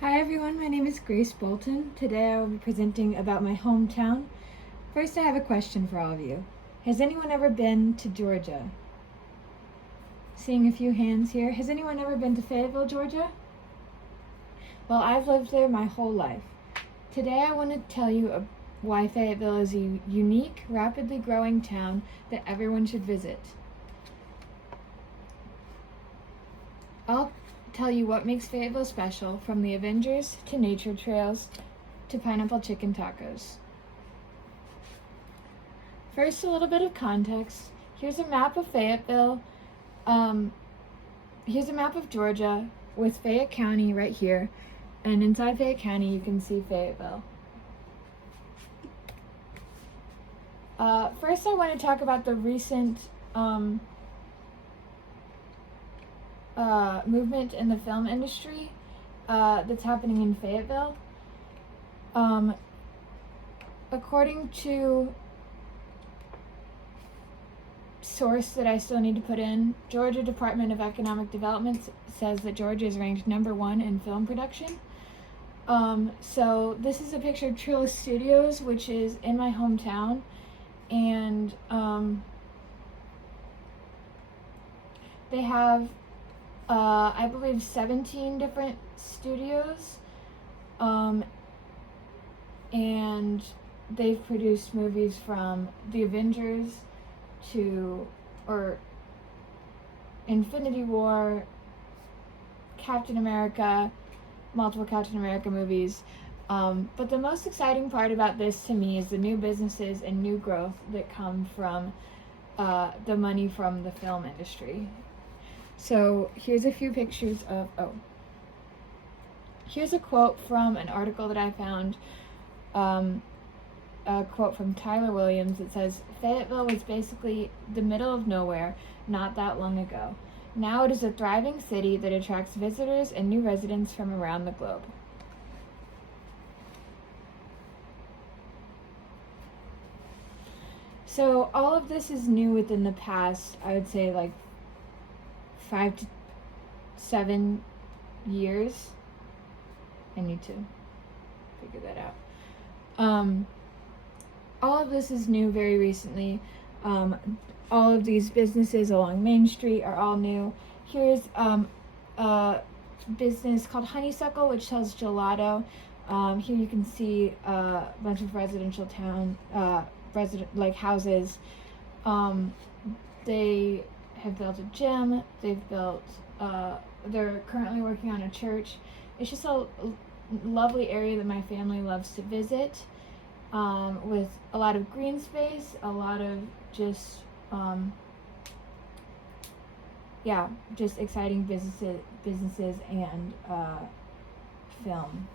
Hi everyone, my name is Grace Bolton. Today I will be presenting about my hometown. First, I have a question for all of you. Has anyone ever been to Georgia? Seeing a few hands here. Has anyone ever been to Fayetteville, Georgia? Well, I've lived there my whole life. Today I want to tell you why Fayetteville is a unique, rapidly growing town that everyone should visit. I'll tell you what makes Fayetteville special, from the Avengers to nature trails to pineapple chicken tacos. First, a little bit of context. Here's a map of Fayetteville. Here's a map of Georgia with Fayette County right here. And inside Fayette County, you can see Fayetteville. First, I want to talk about the recent movement in the film industry that's happening in Fayetteville. According to source that I still need to put in, Georgia Department of Economic Development says that Georgia is ranked #1 in film production. So this is a picture of Trilla Studios, which is in my hometown, and they have I believe 17 different studios, and they've produced movies from The Avengers to Infinity War, Captain America, multiple Captain America movies. But the most exciting part about this to me is the new businesses and new growth that come from the money from the film industry. So here's a few pictures of, here's a quote from an article that I found, a quote from Tyler Williams. It says, "Fayetteville was basically the middle of nowhere not that long ago. Now it is a thriving city that attracts visitors and new residents from around the globe." So all of this is new within the past, I would say, like 5 to 7 years. I need to figure that out. All of this is new very recently. All of these businesses along Main Street are all new. Here's a business called Honeysuckle, which sells gelato. Here you can see a bunch of residential houses. They have built a gym. They've built. They're currently working on a church. It's just a lovely area that my family loves to visit, with a lot of green space, a lot of just just exciting businesses and film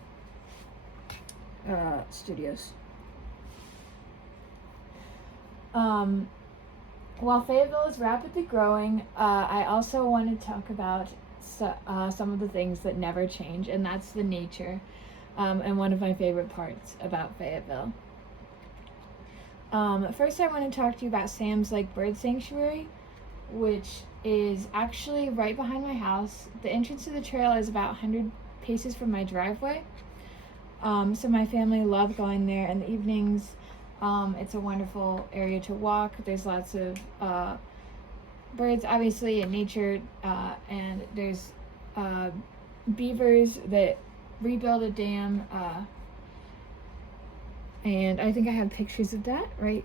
studios. While Fayetteville is rapidly growing, I also want to talk about some of the things that never change, and that's the nature, and one of my favorite parts about Fayetteville. First, I want to talk to you about Sam's Lake Bird Sanctuary, which is actually right behind my house. The entrance to the trail is about 100 paces from my driveway. So my family love going there in the evenings. It's a wonderful area to walk. There's lots of birds, obviously, and nature, and there's beavers that rebuild a dam, and I think I have pictures of that right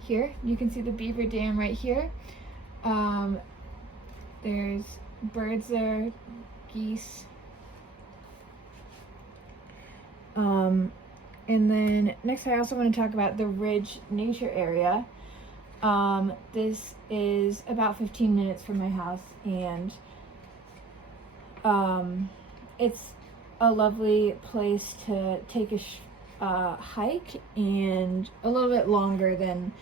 here. You can see the beaver dam right here. There's birds there, geese. And then next I also want to talk about the Ridge Nature Area. This is about 15 minutes from my house, and it's a lovely place to take a hike, and a little bit longer than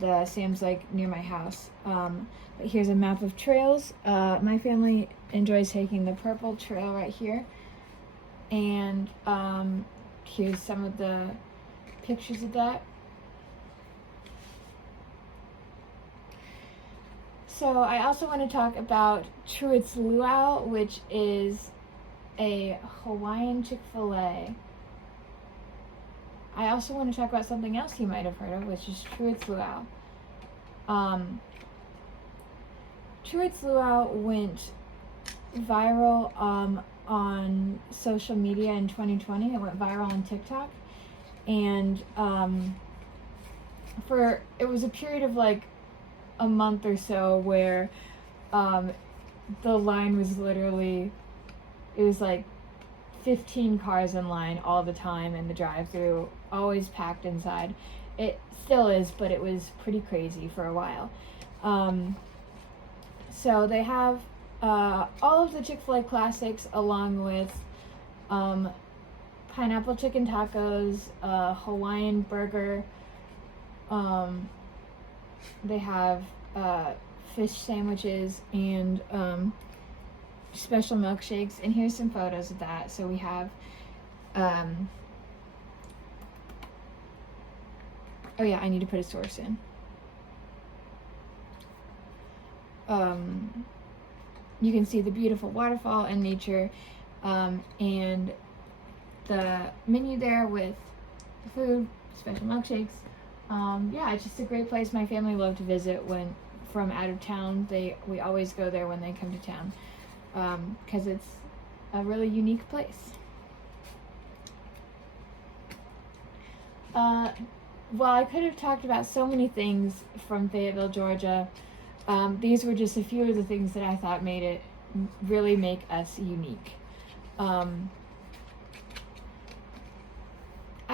the Sam's Lake near my house. But here's a map of trails. My family enjoys taking the Purple Trail right here, and here's some of the pictures of that. So I also want to talk about Truett's Luau, which is a Hawaiian Chick-fil-A. I also want to talk about something else you might have heard of, which is Truitt's Luau. Truitt's Luau went viral on social media in 2020. It went viral on TikTok, and it was a period of like a month or so where the line was literally, it was like 15 cars in line all the time in the drive-thru, always packed inside. It still is, but it was pretty crazy for a while. So they have all of the Chick-fil-A classics, along with pineapple chicken tacos, Hawaiian burger. They have fish sandwiches and special milkshakes. And here's some photos of that. So we have, oh yeah, I need to put a source in. You can see the beautiful waterfall and nature, and the menu there with food, special milkshakes. Yeah, it's just a great place. My family love to visit when from out of town. We always go there when they come to town, because it's a really unique place. Well, I could have talked about so many things from Fayetteville, Georgia. These were just a few of the things that I thought made it really make us unique. I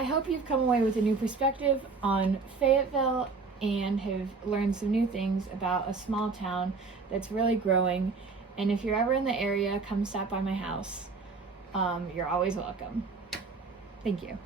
hope you've come away with a new perspective on Fayetteville and have learned some new things about a small town that's really growing. And if you're ever in the area, come stop by my house. You're always welcome. Thank you.